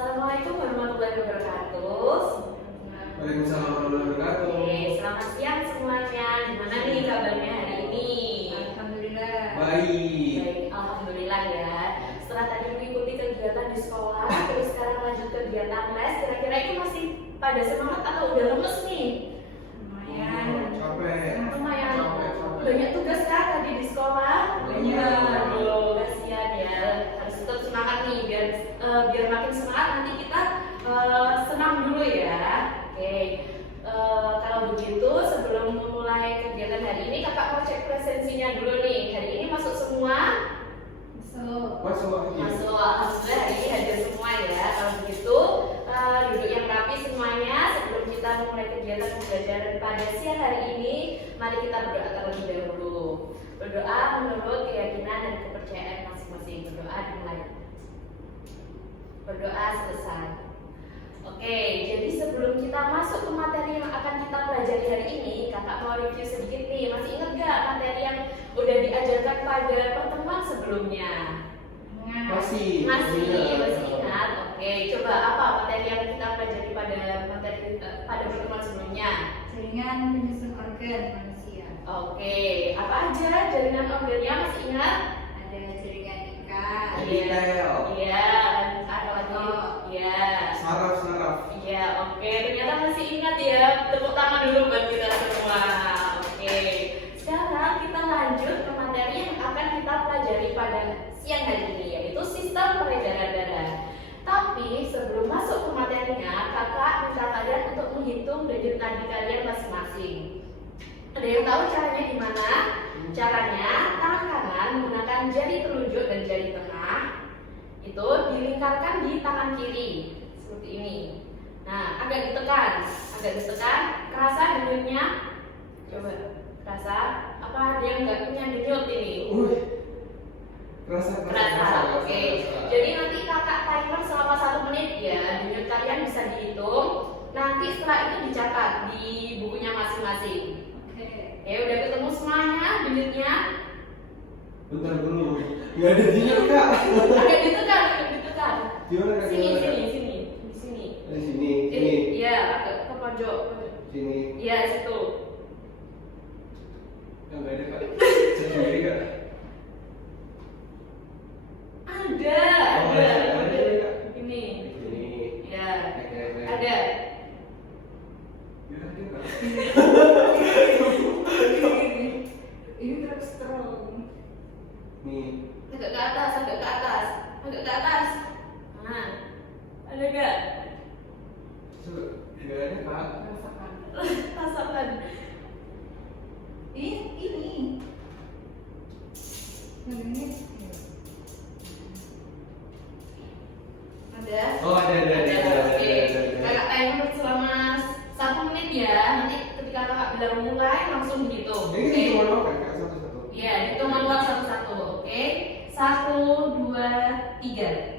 Assalamualaikum warahmatullahi wabarakatuh. Waalaikumsalam warahmatullahi wabarakatuh. Oke, selamat siang semuanya. Gimana nih kabarnya hari ini? Alhamdulillah. Baik. Baik, alhamdulillah ya. Setelah tadi mengikuti kegiatan di sekolah, terus sekarang lanjut kegiatan les. Kira-kira itu masih pada semangat atau udah lemes nih? Lumayan. Capek. Lumayan. Capek. Banyak tugas kan tadi di sekolah? Banyak. Aduh, kasihan ya. Harus tetap semangat nih biar makin semangat nanti kita senam dulu ya. Oke. Kalau begitu sebelum memulai kegiatan hari ini kakak mau cek presensinya dulu nih. Hari ini masuk semua? Masuk. Masuk. Alhamdulillah hari ini hadir semua ya. Kalau begitu duduk yang rapi semuanya. Sebelum kita memulai kegiatan pembelajaran pada siang hari ini, mari kita berdoa terlebih dahulu. Berdoa menurut keyakinan dan kepercayaan masing-masing. Berdoa dimulai. Berdoa selesai. Oke, jadi sebelum kita masuk ke materi yang akan kita pelajari hari ini, kakak mau review sedikit nih. Masih ingat gak materi yang udah diajarkan pada pertemuan sebelumnya? Masih ingat. Oke, coba apa materi yang kita pelajari pada pertemuan sebelumnya? Jaringan penyusun organ manusia. Oke, apa aja jaringan organnya masih ingat? Ada jaringan ikat. Epitel. Iya, ada lagi. Iya. Saraf. Iya, oke. Ternyata masih ingat ya. Tepuk tangan dulu buat kita semua. Oke. Sekarang kita lanjut ke materi yang akan kita pelajari pada siang hari ini, yaitu sistem peredaran darah. Tapi sebelum masuk ke materinya, kakak minta kalian untuk menghitung denyut nadi kalian masing-masing. Ada yang tahu caranya gimana? Caranya, tangan kanan menggunakan jari telunjuk dan jari tengah itu dilingkarkan di tangan kiri seperti ini. Nah, agak ditekan, kerasa denyutnya? Coba, kerasa? Apa ada yang nggak punya denyut ini? Kerasa. Oke. Jadi nanti kakak timer selama 1 menit ya. Denyut kalian bisa dihitung. Nanti setelah itu dicatat di bukunya masing-masing. Oke. Oke, udah ketemu semuanya denyutnya? Bentar dulu. Gak ada denyut kak. Agak ditekan. Gimana kak? Sini. Di sini. Sini. Iya, agak ke pojok. Sini. Iya, situ. Gak ada kak. Sendiri kak. Ada. Kak. Ini. Sini. Iya. Oke. Ada. Ini terus strong. Nih. Agak ke atas. Nah, ada gak? Gak ada kak. Rasakan. Rasakan. Ini. Ini. Ada? Oh ada. Oke. Kakak timer selama 1 menit ya. Nanti ketika kakak bilang mulai langsung dihitung. Ini Oke. cuma doang kan kak satu-satu. Iya, hitung manual satu-satu. Oke. 1, 2, 3.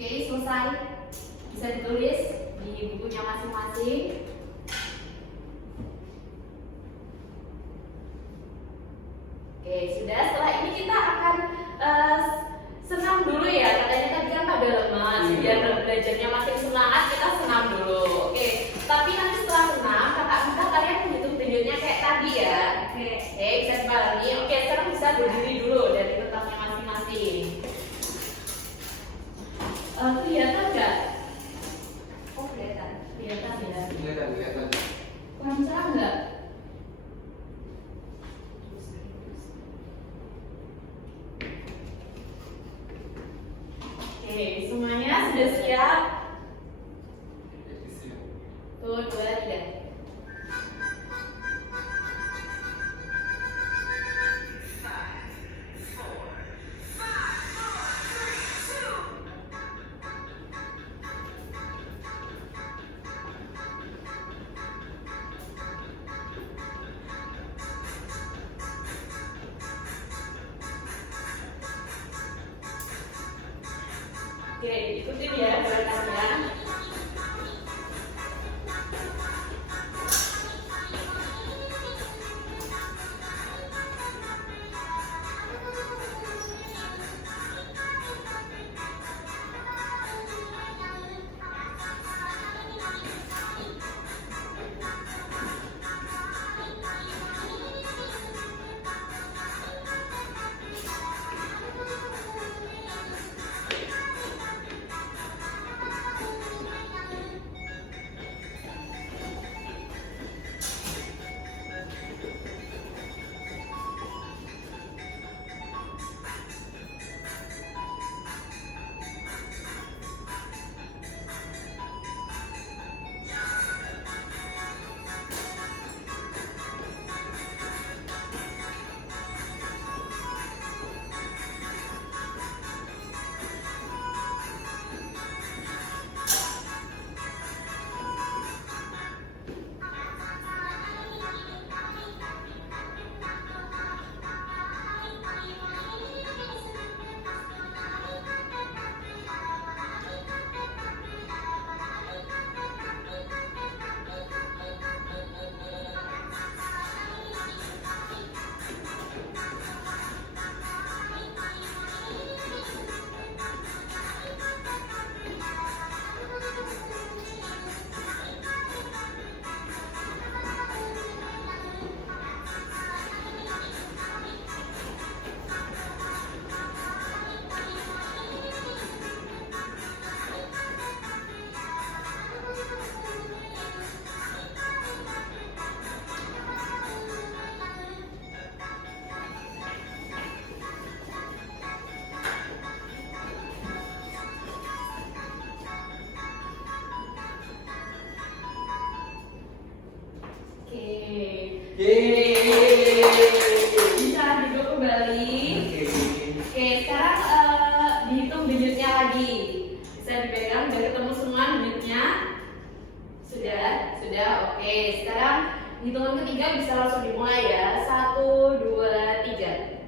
Oke, selesai. Bisa ditulis di bukunya masing-masing. Oke, sudah. Setelah ini kita akan senam dulu ya. Katanya tadi kan pada lemas. Biar belajarnya makin semangat, kita senam dulu. Oke, tapi nanti setelah senam, kakak minta kalian menghitung denyutnya kayak tadi ya. Oke. Bisa dibarengi. Oke, sekarang bisa berdiri dulu dari tempatnya masing-masing. Kelihatan nggak? Oh, kelihatan. dia. Kelihatan. Kurang cerah nggak? Oke, semuanya sudah siap? Tuh, 2, 3. Oke, ikutin ya gerakannya. Bisa duduk kembali. Oke, sekarang dihitung denyutnya lagi. Bisa dipegang, udah ketemu semua denyutnya. Sudah. Oke, sekarang hitungan ketiga bisa langsung dimulai ya. 1, 2, 3.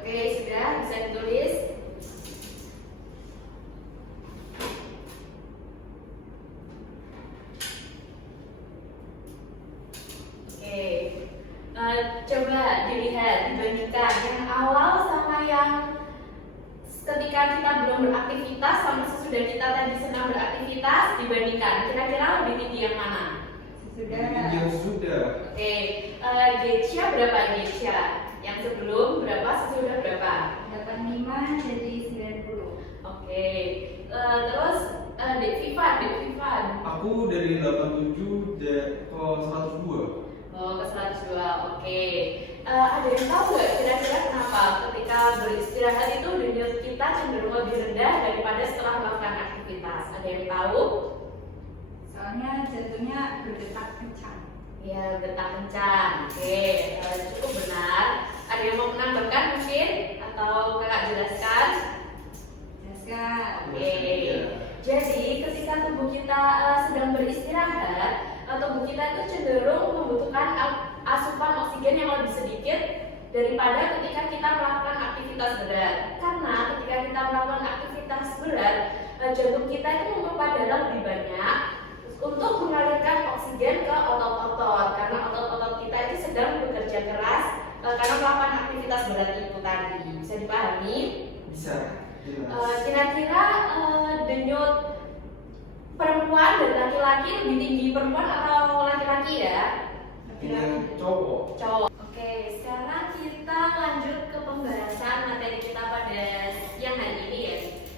Oke, sudah bisa ditulis. Oke, coba dilihat, dibandingkan yang awal sama yang ketika kita belum beraktivitas sama sesudah kita tadi senang beraktivitas, dibandingkan. Kira-kira lebih tinggi yang mana? Sudah. Oke, Geisha berapa Geisha? Yang sebelum berapa, sesudah berapa? 85 jadi 90. Oke, terus Dek Vivan. Aku dari 87 ke 102. Oh, ke 102, oke. Ada yang tahu nggak kira-kira kenapa ketika beristirahat itu denyut kita cenderung lebih rendah daripada setelah melakukan aktivitas? Ada yang tahu? Soalnya jantungnya berdetak kencang. Ya, bertak kencang. Oke, cukup benar. Ada yang mau menambahkan mungkin atau kakak jelaskan? Jelaskan. Oke. Jadi ketika tubuh kita sedang beristirahat, tubuh kita itu cenderung membutuhkan asupan oksigen yang lebih sedikit daripada ketika kita melakukan aktivitas berat. Karena ketika kita melakukan aktivitas berat, jantung kita itu memompa darah lebih banyak untuk mengalirkan oksigen ke otot-otot. Karena otot-otot kita itu sedang bekerja keras karena melakukan aktivitas berat itu tadi. Bisa dipahami? Bisa. Kira-kira denyut perempuan dan laki-laki lebih tinggi perempuan atau laki-laki ya? Yang cowok. Cowok. Oke, sekarang kita lanjut ke pembahasan materi kita pada siang hari ini ya,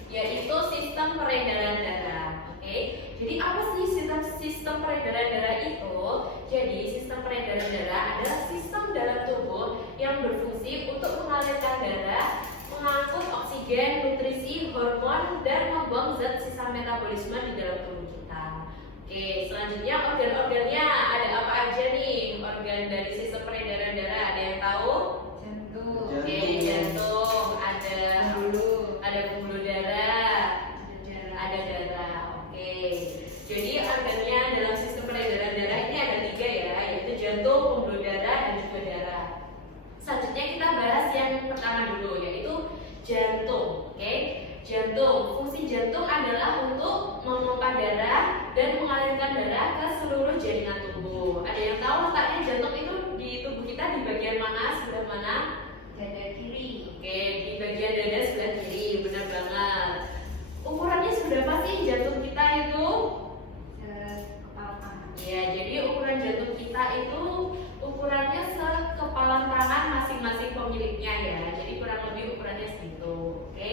yaitu sistem peredaran darah. Oke, jadi apa sih sistem peredaran darah itu? Jadi sistem peredaran darah adalah sistem dalam tubuh yang berfungsi untuk mengalirkan darah, mengangkut oksigen, nutrisi, hormon, dan membuang zat sisa metabolisme di dalam tubuh kita. Oke, selanjutnya organ-organnya ada apa aja nih? Organ dari sistem peredaran darah ada yang tahu? Jantung. Oke, jantung, ada pembuluh darah, ada darah. Oke, jadi organnya dalam sistem peredaran darah ini ada 3 ya, yaitu jantung, pembuluh darah, dan juga darah. Selanjutnya kita bahas yang pertama dulu, yaitu jantung. Oke, jantung. Fungsi jantung adalah untuk memompa darah dan mengalirkan darah ke seluruh jaringan tubuh. Ada yang tahu letaknya jantung itu di tubuh kita di bagian mana? Sebelah mana? Dada kiri. Oke, di bagian dada sebelah kiri, benar banget. Ukurannya seberapa sih jantung kita itu? Kepala tangan. Ya, jadi ukuran jantung kita itu ukurannya sekepalan tangan masing-masing pemiliknya ya. Jadi kurang lebih ukurannya segitu. Oke.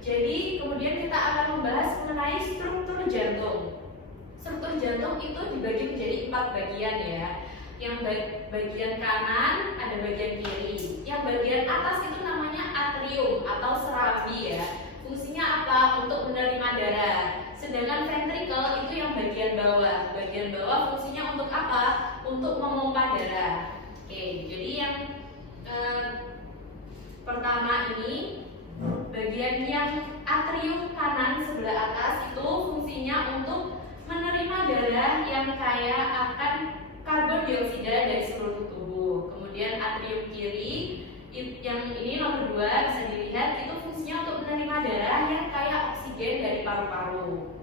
Jadi kemudian kita akan membahas mengenai struktur jantung. Struktur jantung itu dibagi menjadi 4 bagian ya. Yang bagian kanan ada bagian kiri. Yang bagian atas itu namanya atrium atau serambi ya. Fungsinya apa? Untuk menerima darah. Sedangkan ventricle itu yang bagian bawah. Bagian bawah fungsinya untuk apa? Untuk memompa darah. Oke, jadi yang pertama ini bagian yang atrium kanan sebelah atas itu fungsinya untuk menerima darah yang kaya akan karbon dioksida dari seluruh tubuh. Kemudian atrium kiri yang ini nomor 2 bisa dilihat itu fungsinya untuk menerima darah yang kaya oksigen dari paru-paru.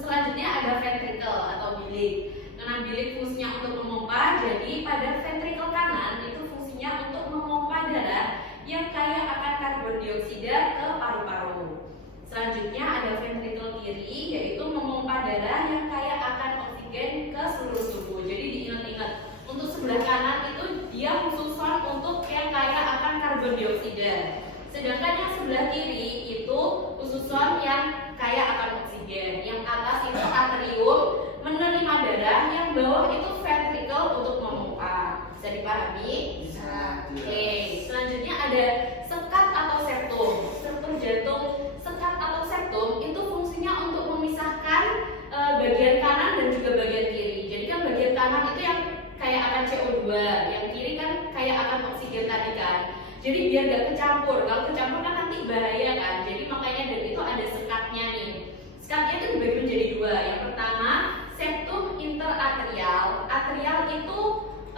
Selanjutnya ada ventricle atau bilik. Karena bilik fungsinya untuk memompa, jadi pada ventricle kanan itu fungsinya untuk memompa darah yang kaya akan karbon dioksida ke paru-paru. Selanjutnya ada ventricle kiri, yaitu memompa darah yang kaya akan oksigen ke seluruh tubuh. Jadi diingat-ingat, untuk sebelah kanan itu dia khususan untuk yang kaya akan karbon dioksida. Sedangkan yang sebelah kiri itu khususan yang kaya akan oksigen. Yang atas itu atrium menerima darah, yang bawah itu ventricle untuk memompa. Bisa dipahami? Bisa. Oke, selanjutnya ada sekat atau septum. Struktur jantung sekat atau septum itu fungsinya untuk memisahkan bagian kanan dan juga bagian kiri. Jadi kan bagian kanan itu yang kaya akan CO2, yang kiri kan kaya akan oksigen tadi kan. Jadi biar gak kecampur. Kalau kecampur kan nanti bahaya kan. Jadi makanya dari itu ada sekatnya nih. Sekatnya itu dibagi menjadi 2. Yang pertama septum interatrial. Atrial itu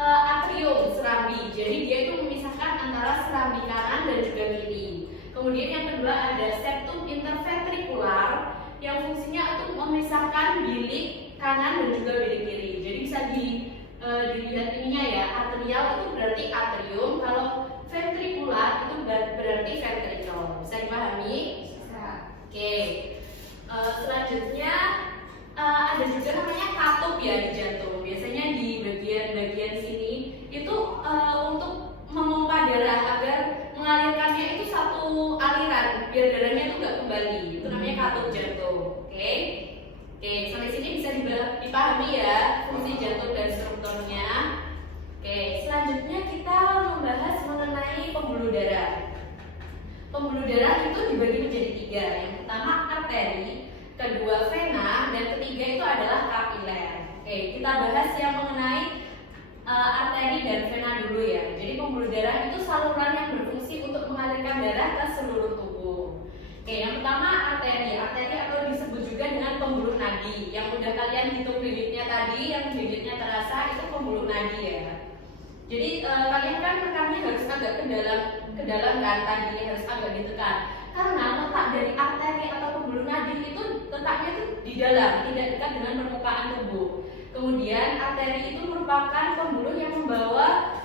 atrium serambi. Jadi dia itu memisahkan antara serambi kanan dan juga kiri. Kemudian yang kedua ada septum interventrikular yang fungsinya untuk memisahkan bilik kanan dan juga bilik kiri. Jadi bisa dilihat ininya ya. Atrial itu berarti atrium, kalau ventrikular itu berarti ventricle. Bisa dipahami? Bisa. Oke. Selanjutnya ada juga namanya katup ya di jantung. Biasanya di bagian sini itu untuk memompa darah agar mengalirkannya itu satu aliran biar darahnya itu nggak kembali. Itu namanya katup jantung. Oke. Oke, sampai sini bisa dipahami ya fungsi jantung dan strukturnya. Oke, selanjutnya kita membahas mengenai pembuluh darah. Pembuluh darah itu dibagi menjadi 3. Yang pertama arteri, kedua vena, dan ketiga itu adalah kapiler. Oke, kita bahas yang mengenai arteri dan vena dulu ya. Jadi pembuluh darah itu saluran yang berfungsi untuk mengalirkan darah ke seluruh tubuh. Oke, yang pertama arteri. Arteri atau disebut juga dengan pembuluh nadi. Yang udah kalian hitung limitnya tadi, yang limitnya terasa itu pembuluh nadi ya. Jadi kalian kan tekannya harus agak ke dalam kan, tadi harus agak ditekan. Karena letak dari arteri atau pembuluh nadi itu letaknya itu di dalam, tidak dekat dengan permukaan tubuh. Kemudian arteri itu merupakan pembuluh yang membawa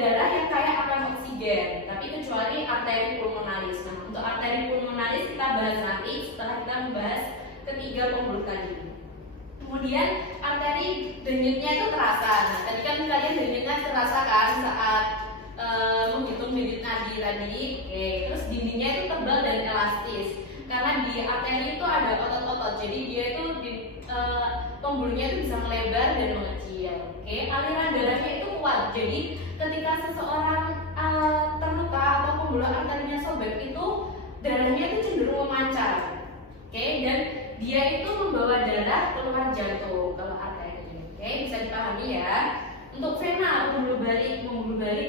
darah yang kaya akan oksigen, tapi kecuali arteri pulmonalis. Nah, untuk arteri pulmonalis kita bahas nanti setelah kita membahas ketiga pembuluh tadi. Kemudian arteri denyutnya itu terasa. Nah, tadi kan kalian denyutnya terasa kan saat menghitung denyut nadi tadi. Oke, terus dindingnya itu tebal dan elastis. Karena di arteri itu ada otot-otot, jadi dia itu pembuluhnya itu bisa melebar dan mengecil. Oke, aliran darahnya itu kuat. Jadi ketika seseorang terluka atau pembuluh arterinya sobek itu darahnya itu cenderung memancar. Oke, dan dia itu membawa darah keluar jantung kalau arteri. Oke, bisa dipahami ya. Untuk vena, pembuluh balik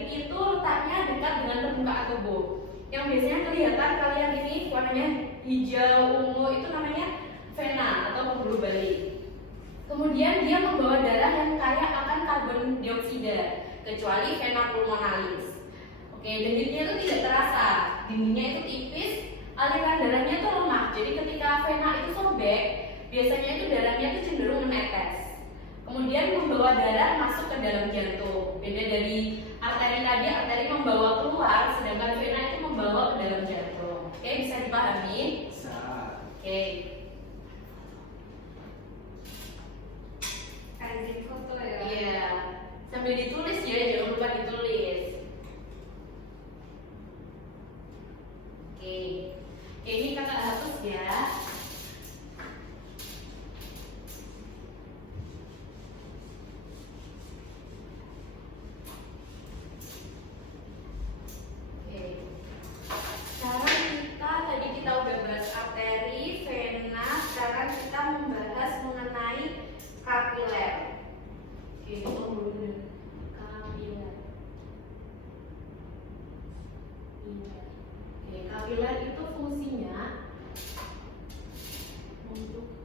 itu letaknya dekat dengan permukaan tubuh. Yang biasanya kelihatan kalian ini warnanya hijau ungu itu namanya vena atau pembuluh balik. Kemudian dia membawa darah yang kaya akan karbon dioksida, kecuali vena pulmonalis. Oke, denyutnya itu tidak terasa, dindingnya itu tipis, aliran darahnya itu lemah. Jadi ketika vena itu sobek, biasanya itu darahnya itu cenderung menetes. Kemudian membawa darah masuk ke dalam jantung. Beda dari arteri tadi, arteri membawa keluar, sedangkan vena itu membawa ke dalam jantung. Oke, bisa dipahami? Bisa. Oke. Kasih foto ya. Iya. Sambil ditulis ya, jangan lupa ditulis. Oke. Oke, ini kakak hapus ya. Kita udah bahas arteri, vena, sekarang kita membahas mengenai kapiler. Ini pembuluh kapiler. Oke, kapiler itu fungsinya untuk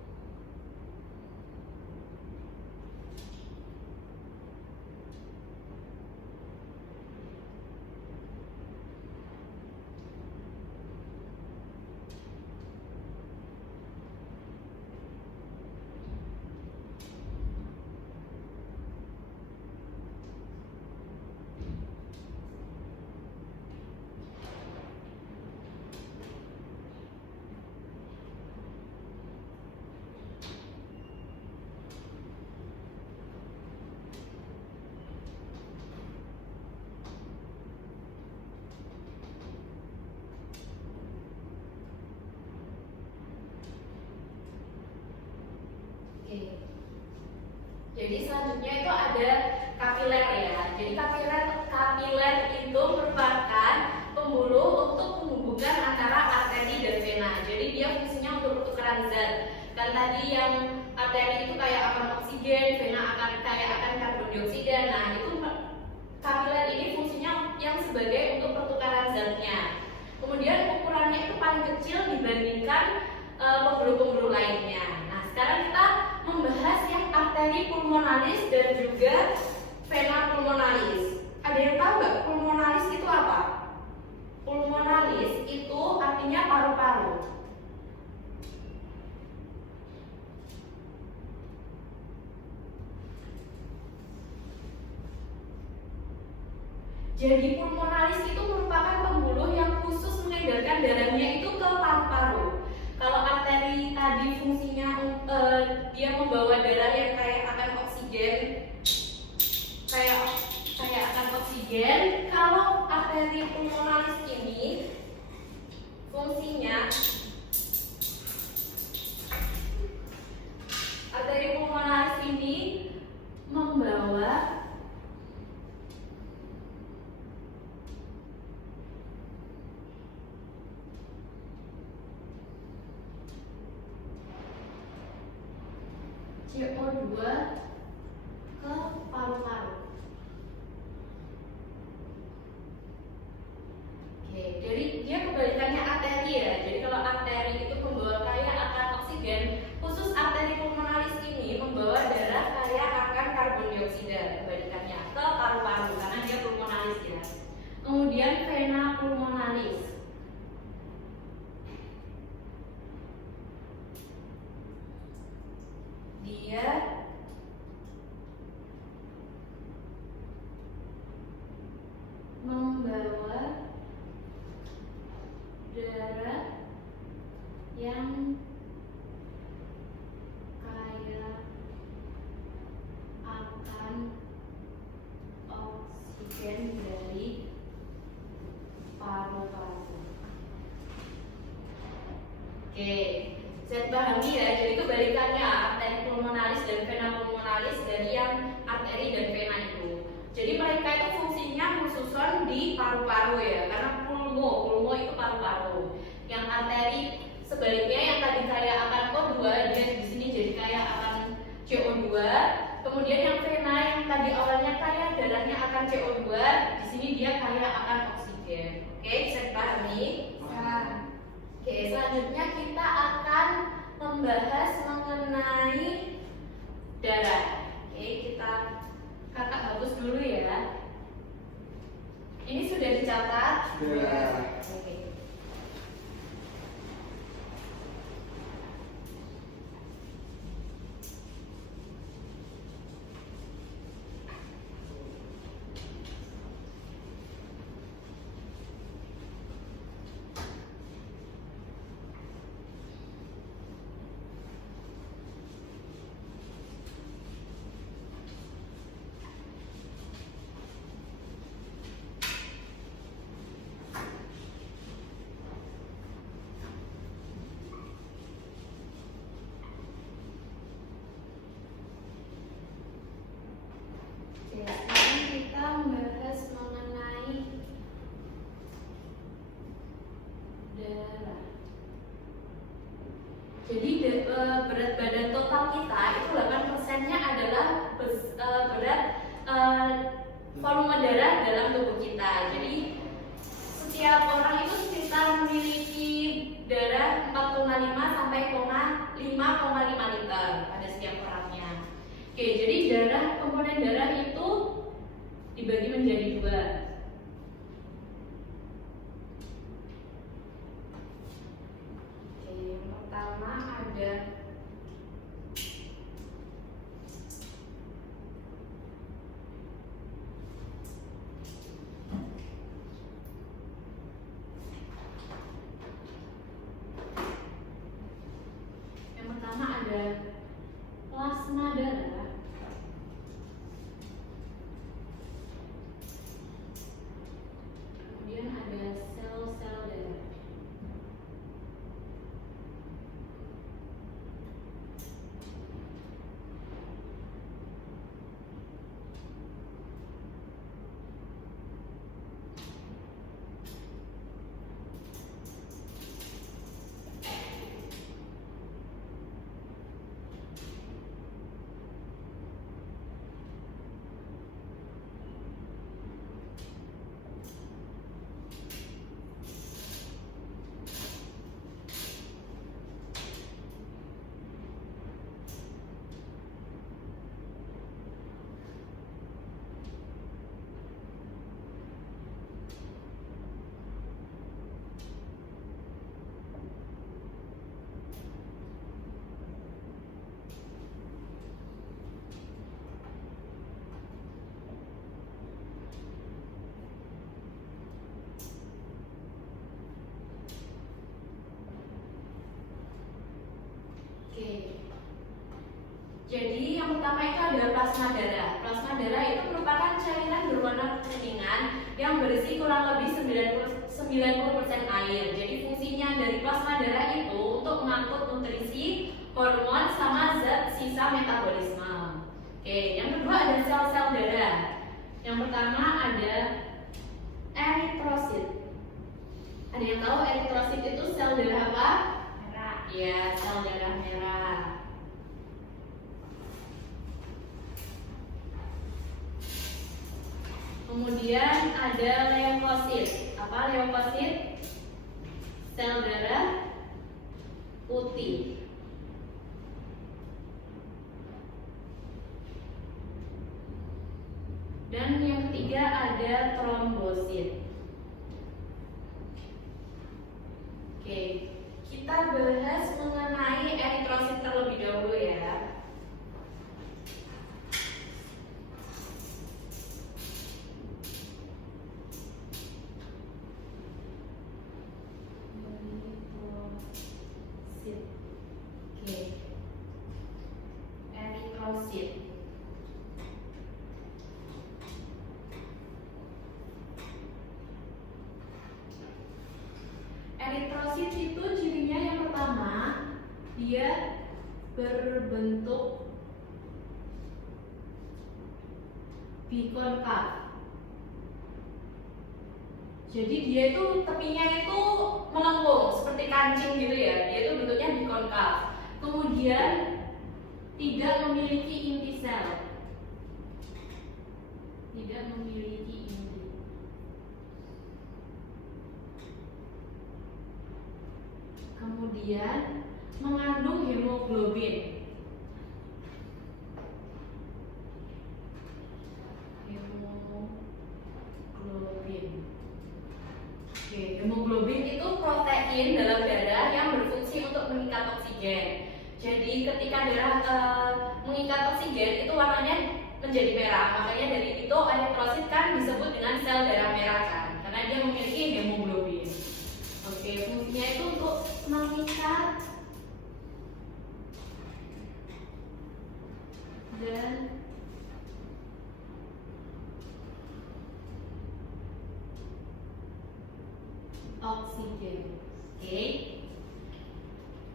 jadi selanjutnya itu ada kapiler ya. Jadi kapiler itu merupakan pembuluh untuk menghubungkan antara arteri dan vena. Jadi dia fungsinya untuk pertukaran zat. Kan tadi yang arteri itu kayak akan oksigen, vena akan kayak akan karbon dioksida. Nah, itu kapiler ini fungsinya yang sebagai untuk pertukaran zatnya. Kemudian ukurannya itu paling kecil dibandingkan pembuluh-pembuluh lainnya. Nah, sekarang kita membahas yang arteri pulmonalis dan juga vena pulmonalis. Ada yang tahu nggak pulmonalis itu apa? Pulmonalis itu artinya paru-paru. Jadi pulmonalis itu merupakan pembuluh yang khusus mengedarkan darahnya itu ke paru-paru. Kalau arteri tadi fungsinya dia membawa darah yang kayak akan oksigen, kayak akan oksigen. Kalau arteri pulmonalis ini fungsinya arteri pulmonalis ini membawa CO2 ke paru-paru. kemudian vena pulmonalis. Dia membawa darah yang kaya akan oksigen dari paru-paru. Oke, saya pahami ya. Jadi kebalikannya arteri pulmonalis dan vena pulmonalis dari yang arteri dan vena itu. Jadi mereka itu fungsinya khususon di paru-paru ya, karena pulmo itu paru-paru. Yang arteri sebaliknya yang tadi kaya akan O2, dia di sini jadi kaya akan CO2. Kemudian yang vena yang tadi awalnya kaya darahnya akan CO2, di sini dia kaya akan oksigen. Oke, bisa dipahami? Oke, selanjutnya kita akan membahas mengenai darah. Oke, kakak hapus dulu ya. Ini sudah dicatat? Sudah. Oke. Sekarang kita membahas mengenai darah. Jadi berat badan total kita itu 8%-nya adalah berat volume darah dalam tubuh kita. Jadi setiap orang itu sekitar memiliki darah 4,5 sampai 5,5 liter pada setiap orangnya. Oke, jadi komponen darah itu dibagi menjadi 2. Oke, yang pertama ada plasma darah. Kemudian ada sel-sel darah. Oke. Jadi yang pertama itu adalah plasma darah. Plasma darah itu merupakan cairan berwarna kekuningan yang berisi kurang lebih 90% air. Jadi fungsinya dari plasma darah itu untuk mengangkut nutrisi, hormon, sama zat sisa metabolisme. Oke, yang kedua ada sel-sel darah. Yang pertama ada eritrosit. Ada yang tahu eritrosit itu sel darah apa? Merah. Ya, sel darah merah. Kemudian ada leukosit. Apa leukosit? Sel darah putih. Dan yang ketiga ada trombosit. Oke, kita bahas mengenai eritrosit terlebih dahulu ya. Eritrosit. Oke. Eritrosit. Eritrosit itu cirinya yang pertama, dia berbentuk bikonkav. Jadi dia itu tepinya itu melengkung seperti kancing gitu ya. Dia itu bentuknya bikonkav. Kemudian tidak memiliki inti sel. Tidak memiliki inti. Kemudian mengandung hemoglobin. Hemoglobin. Oke, hemoglobin itu protein dalam darah yang berfungsi untuk mengikat oksigen. Jadi ketika darah mengikat oksigen itu warnanya menjadi merah. Makanya dari itu eritrosit kan disebut dengan sel darah merah kan, karena dia memiliki hemoglobin. Oke, fungsinya itu untuk mengikat dan oksigen. Oke.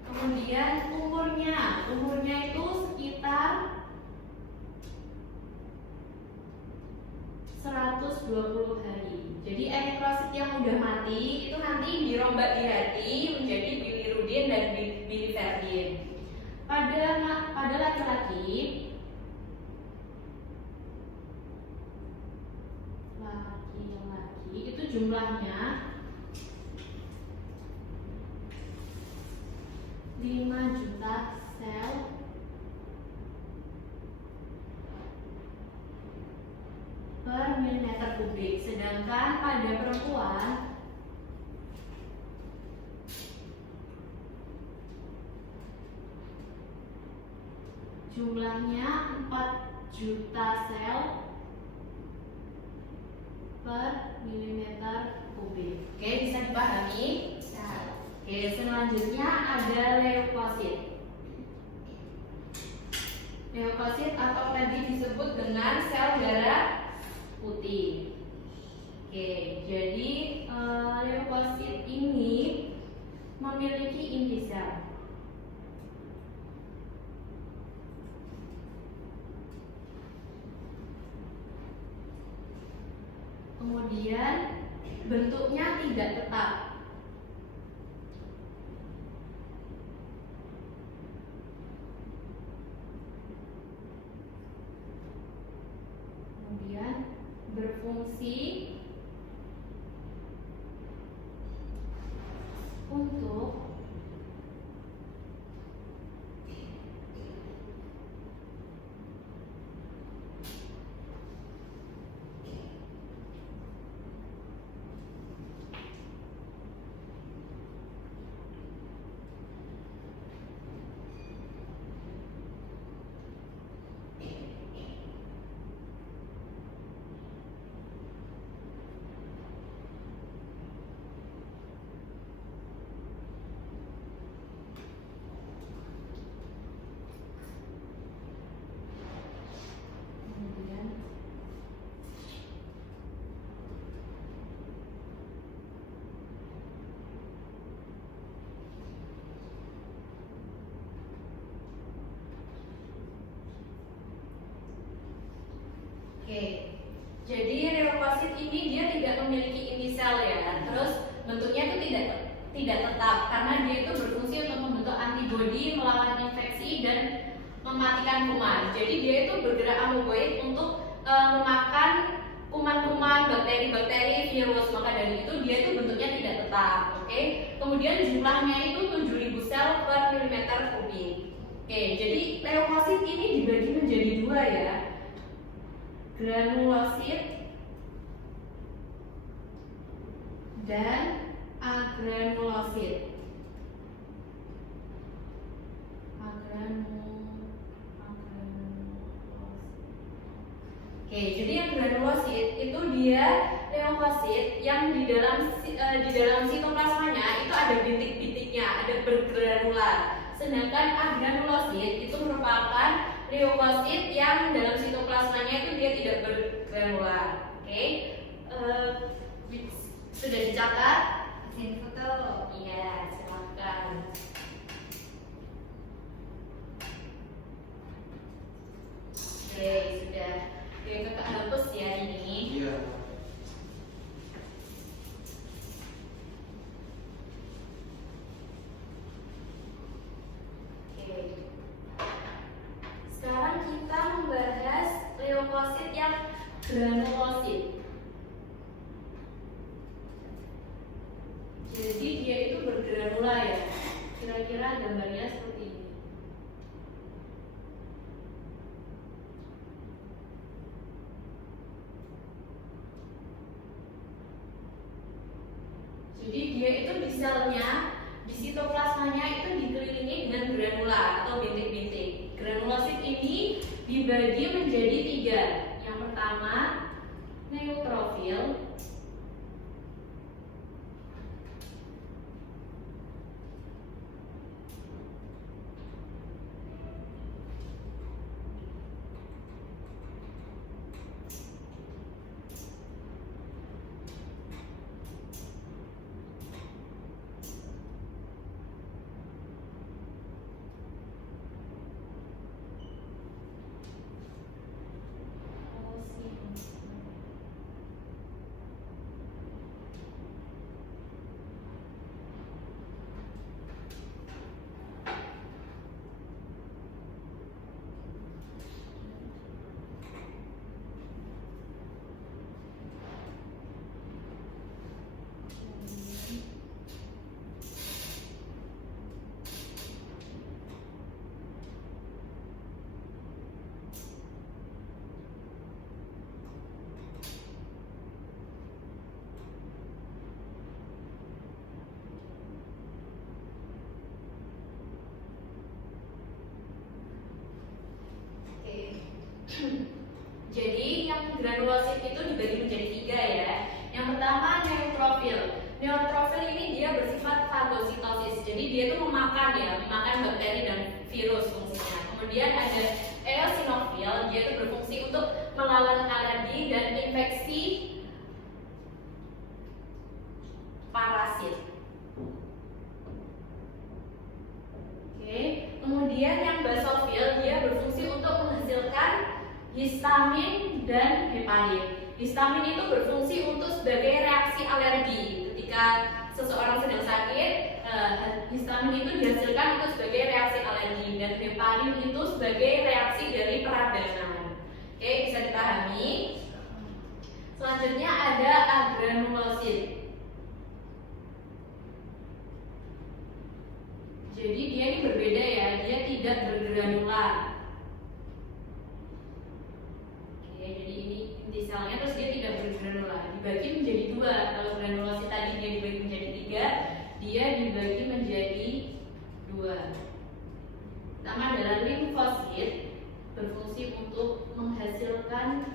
Kemudian umurnya itu sekitar 120 hari. Jadi eritrosit yang udah mati itu nanti dirombak di hati menjadi bilirubin dan biliverin. Pada laki-laki itu jumlahnya 5 juta sel per milimeter kubik. Sedangkan pada perempuan jumlahnya 4 juta sel per milimeter kubik. Oke, bisa dipahami? Oke, selanjutnya ada leukosit. Leukosit atau tadi disebut dengan sel darah putih. Oke, jadi leukosit ini memiliki inti sel. Kemudian bentuknya tidak tetap. Kemudian berfungsi untuk Oke, jadi leukosit ini dia tidak memiliki inti sel ya. Terus bentuknya itu tidak tetap karena dia itu berfungsi untuk membentuk antibodi melawan infeksi dan mematikan kuman. Jadi dia itu bergerak amoeboid untuk memakan kuman-kuman, bakteri-bakteri, virus. Maka dari itu dia itu bentuknya tidak tetap. Oke. Kemudian jumlahnya itu 7.000 sel per milimeter kubik. Oke, jadi leukosit ini dibagi menjadi dua ya. Granulosit dan agranulosit. leukosit itu dia leukosit yang di dalam sitoplasmanya itu ada bintik-bintiknya, ada bergranular. Sedangkan agranulosit itu merupakan leukosit yang dalam sitoplasmanya itu dia tidak bergranular. Oke, sudah dicatat? Izin foto. Iya, silakan. Oke, sudah. Oke, kakak hapus ya ini. Iya. Oke. Sekarang kita membahas leukosit yang granulosit. Jadi dia itu bergranula ya. Kira-kira gambarnya seperti ini. Jadi dia itu di selnya, di sitoplasmanya itu dikelilingi dengan granula atau bintik-bintik. Granulosit ini dibagi menjadi 3. Yang pertama, neutrofil. Jadi yang granulosit itu dibagi menjadi 3 ya. Yang pertama neutrofil. Neutrofil ini dia bersifat fagositosis. Jadi dia itu memakan bakteri dan virus fungsinya. Kemudian ada eosinofil, dia itu berfungsi untuk melawan alergi dan infeksi parasit. Oke. Kemudian yang basofil dia berfungsi untuk menghasilkan histamin dan heparin. Histamin itu berfungsi untuk sebagai reaksi alergi. Ketika seseorang sedang sakit, histamin itu dihasilkan untuk sebagai reaksi alergi dan heparin itu sebagai reaksi dari peradangan. Oke, bisa dipahami? Selanjutnya ada agranulosit. Jadi dia ini berbeda ya, dia tidak bergranular. Jadi ini inti selnya terus dia tidak bergranular, dibagi menjadi 2. Kalau granulosit tadi dia dibagi menjadi 3, dia dibagi menjadi 2. Pertama adalah limfosit, berfungsi untuk menghasilkan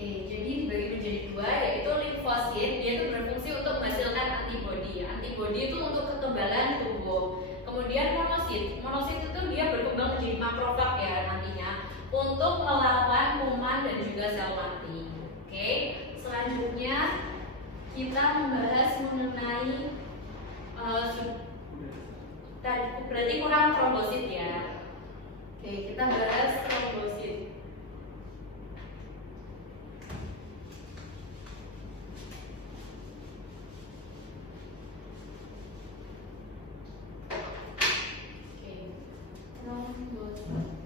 jadi dibagi menjadi 2, yaitu limfosit, dia itu berfungsi untuk menghasilkan antibodi. Antibodi itu untuk kekebalan tubuh. Kemudian monosit, monosit itu dia berkembang menjadi makrofag ya nantinya untuk melawan kuman dan juga sel mati. Oke, selanjutnya kita membahas mengenai berarti kurang trombosit ya. Oke, kita bahas trombosit. Oke, trombosit.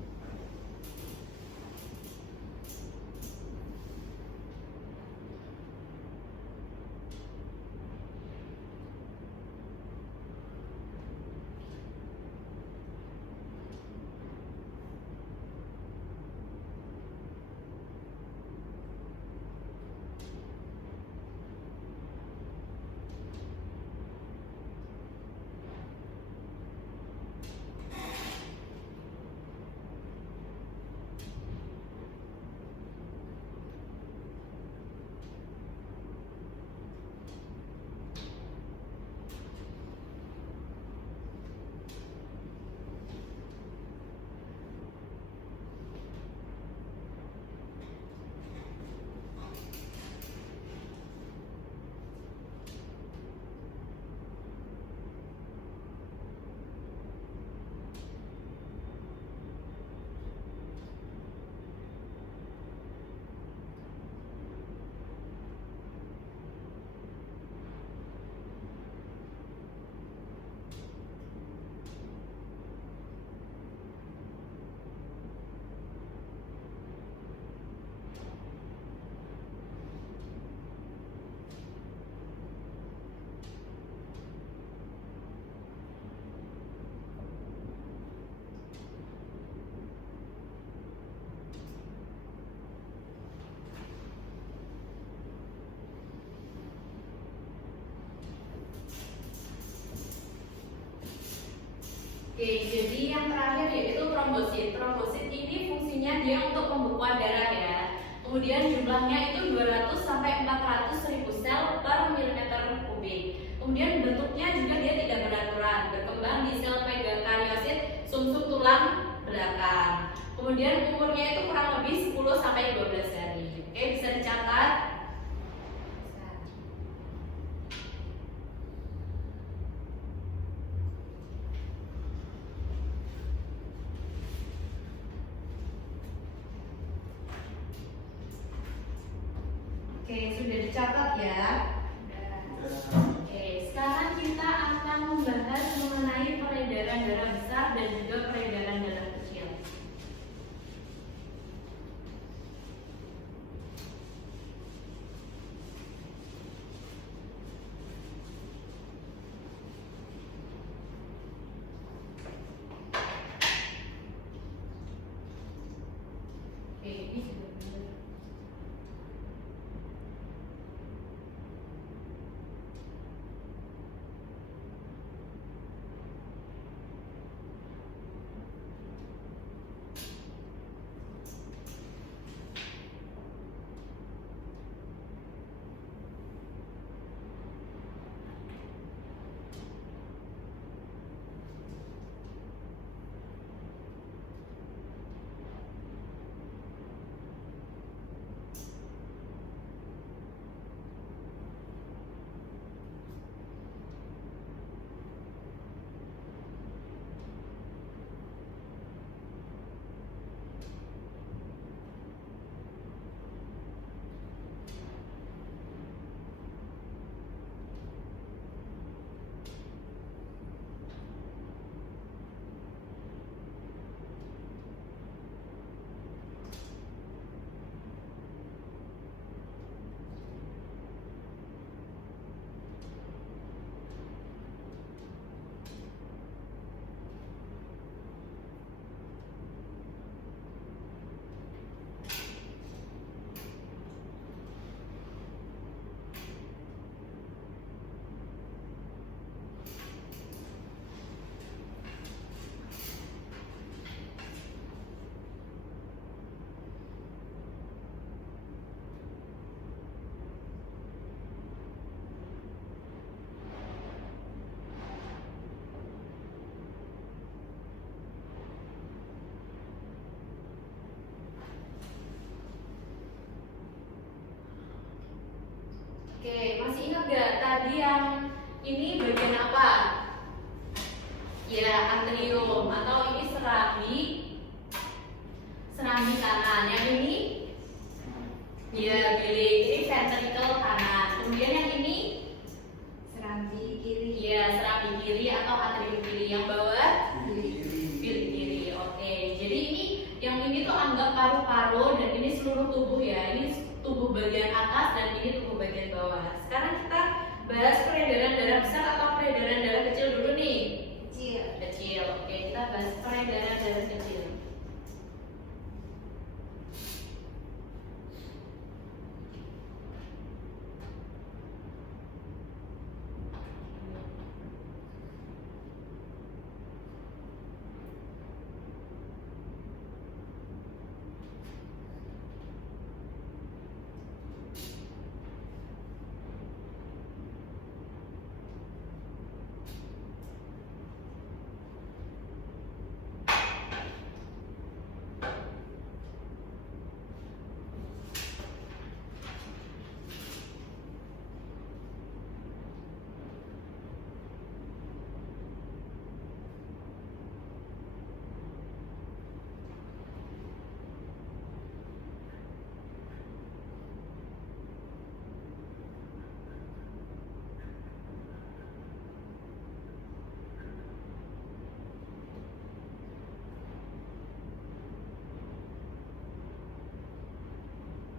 Oke, jadi yang terakhir yaitu trombosit. Trombosit ini fungsinya dia untuk pembekuan darah ya. Kemudian jumlahnya itu 200 sampai 400 ribu sel per milimeter kubik. Kemudian bentuknya juga dia tidak beraturan, berkembang di sel megakariosit sumsum tulang belakang. Kemudian umurnya itu kurang lebih 10 sampai 12 hari. Oke, bisa dicatat. Oke, sudah dicatat ya. Oke, sekarang kita akan membahas mengenai peredaran darah besar dan juga peredaran darah kecil. Oke, ini sudah benar. Oke, masih ingat gak tadi yang ini bagian apa? Ya, atrium atau ini serambi kanan. Yang ini ya bilik, ini ventricle kanan. Kemudian yang ini Serambi kiri. ya serambi kiri atau atrium kiri. Yang bawah Kiri. bilik kiri. Oke, jadi ini yang ini tuh anggap paru-paru dan ini seluruh tubuh ya. Ini tubuh bagian atas dan ini tubuh bagian bawah. Sekarang kita bahas peredaran darah besar atau peredaran darah kecil dulu nih. Kecil. Kecil. Oke, kita bahas peredaran darah kecil.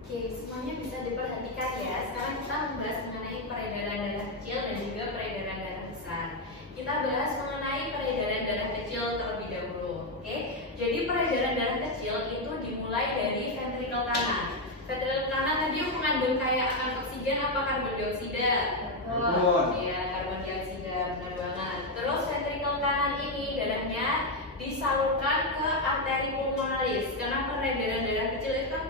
Oke, semuanya bisa diperhatikan ya. Sekarang kita membahas mengenai peredaran darah kecil dan juga peredaran darah besar. Kita bahas mengenai peredaran darah kecil terlebih dahulu. Oke, jadi peredaran darah kecil itu dimulai dari ventrikel kanan. Ventrikel kanan tadi mengandung kayak akan oksigen apa karbon dioksida? Karbon. Iya, karbon dioksida, benar banget. Terus ventrikel kanan ini darahnya disalurkan ke arteri pulmonalis. Karena peredaran darah kecil itu kan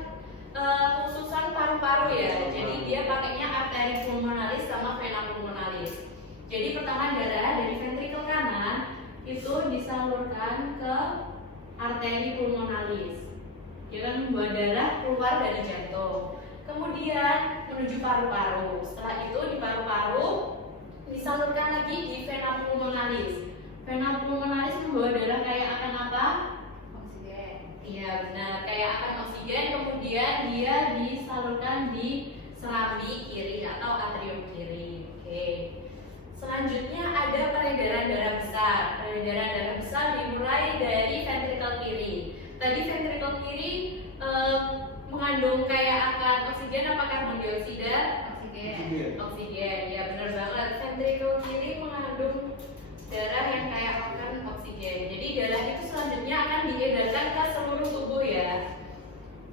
khususan paru-paru ya, jadi dia pakainya arteri pulmonalis sama vena pulmonalis. Jadi pertama darah dari ventrikel kanan itu disalurkan ke arteri pulmonalis, dia kan membawa darah keluar dari jantung, kemudian menuju paru-paru. Setelah itu di paru-paru disalurkan lagi di vena pulmonalis. Vena pulmonalis membawa darah kayak akan apa? Oksigen. Iya benar, kayak akan oksigen, kemudian dia disalurkan di serambi kiri atau atrium kiri. Oke. Selanjutnya ada peredaran darah besar. Peredaran darah besar dimulai dari ventrikel kiri. Tadi ventrikel kiri mengandung kayak akan oksigen apa karbon dioksida? Oksigen. Oksigen, ya benar banget. Ventrikel kiri mengandung darah yang kayak akan oksigen. Jadi darah itu selanjutnya akan diedarkan ke seluruh tubuh ya.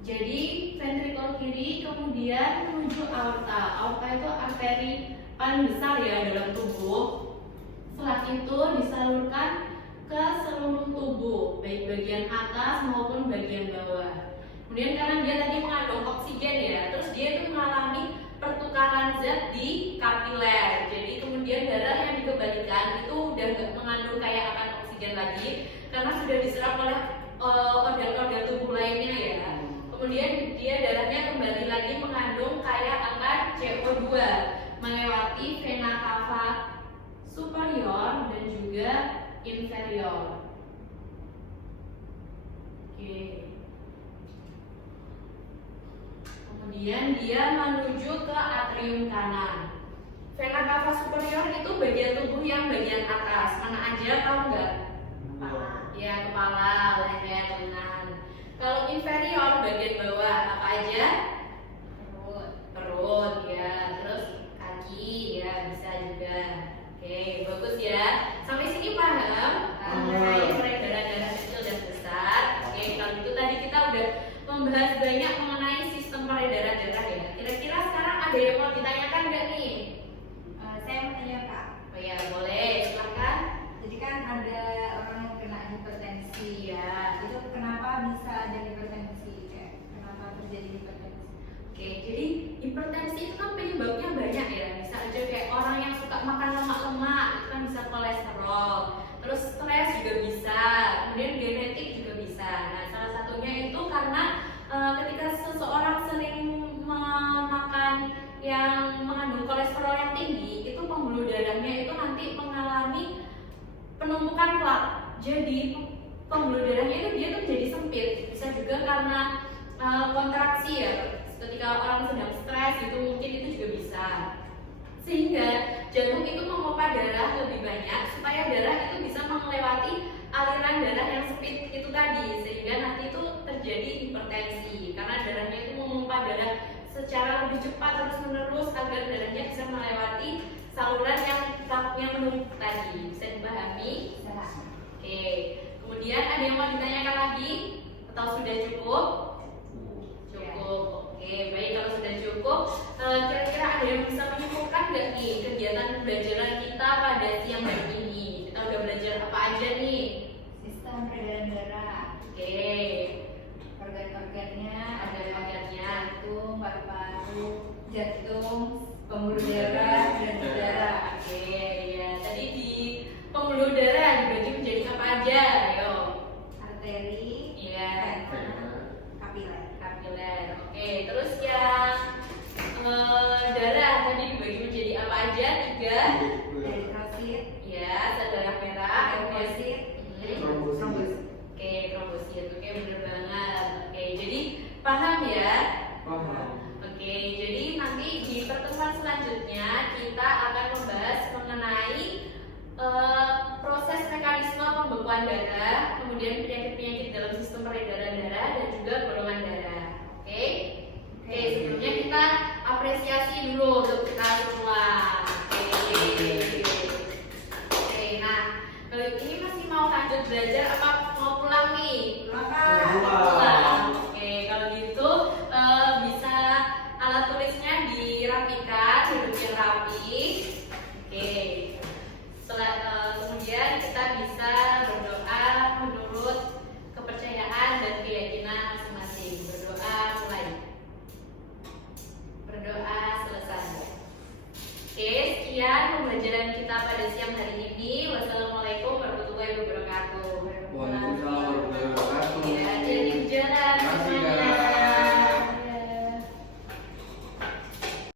Jadi ventrikel kiri kemudian menuju aorta. Aorta itu arteri paling besar ya dalam tubuh. Setelah itu disalurkan ke seluruh tubuh, baik bagian atas maupun bagian bawah. Kemudian karena dia tadi mengandung oksigen ya, terus dia itu mengalami pertukaran zat di kapiler. Jadi kemudian darah yang dikembalikan itu udah nggak mengandung kayak akan oksigen lagi, karena sudah diserap oleh organ-organ tubuh lainnya ya. Kemudian dia darahnya kembali lagi mengandung kayak akan CO2 melewati vena cava superior dan juga inferior. Oke. Kemudian dia menuju ke atrium kanan. Vena cava superior itu bagian tubuh yang bagian atas. Mana aja tahu nggak? Ya, kepala, leher, lengan. Kalau inferior bagian bawah apa aja? Perut ya, terus kaki ya bisa juga. Oke, bagus ya. Sampai sini paham? Mengenai peredaran darah kecil dan besar. Oke, kalau gitu tadi kita udah membahas banyak mengenai sistem peredaran darah ya. Kira-kira sekarang ada yang mau ditanyakan nggak nih? Saya mau tanya Kak. Oh ya, boleh, silakan. Jadi kan ada orang yang kena hipertensi Ya. Itu kenapa bisa ada hipertensi? Kayak kenapa terjadi hipertensi? Oke, jadi hipertensi itu kan penyebabnya banyak ya. Bisa aja kayak orang yang suka makan lemak-lemak, itu kan bisa kolesterol. Terus stres Jadi pembuluh darahnya itu dia tuh jadi sempit. Bisa juga karena kontraksi ya. Ketika orang sedang stres itu mungkin itu juga bisa. Sehingga jantung itu memompa darah lebih banyak supaya darah itu bisa melewati aliran darah yang sempit itu tadi, sehingga nanti itu terjadi hipertensi karena darahnya itu memompa darah secara lebih cepat terus menerus agar darahnya bisa melewati saluran yang kakunya menumpuk tadi. Bisa dipahami? Oke. Kemudian ada yang mau ditanyakan lagi atau sudah cukup? Cukup. Oke, baik, kalau sudah cukup, kira-kira ada yang bisa menyimpulkan nggak nih kegiatan pembelajaran kita pada siang hari ini? Kita udah belajar apa aja nih? Sistem peredaran darah. Oke, Organ-organnya ada organ-organnya. jantung, paru-paru, jantung, pembuluh darah, dan darah. Oke, ya. Tadi di pembuluh darah dibagi menjadi apa aja? Ayo. Arteri, Iya. vena, kapiler. Kapiler. Oke, terus yang darah tadi dibagi menjadi apa aja? 3. Eritrosit, Ya, ada darah merah, leukosit, Trombosit. Oke, trombosit. Oke, bener banget. Oke, jadi paham ya? Paham. Oke, jadi nanti di pertemuan selanjutnya kita akan membahas mengenai proses mekanisme pembekuan darah, kemudian penyakit-penyakit dalam sistem peredaran darah dan juga golongan darah. Oke? Oke, sebelumnya kita apresiasi dulu untuk kita semua. Oke, nah kalau ini masih mau lanjut belajar apa mau pulang nih? Pulang. Oke, kalau gitu bisa alat tulisnya dirapikan, duduknya rapi. Oke. Kemudian kita bisa berdoa menurut kepercayaan dan keyakinan masing-masing. Berdoa mulai. Berdoa selesai. Oke, sekian pembelajaran kita pada siang hari ini. Wassalamualaikum warahmatullahi wabarakatuh. Waalaikumsalam warahmatullahi wabarakatuh. Ya,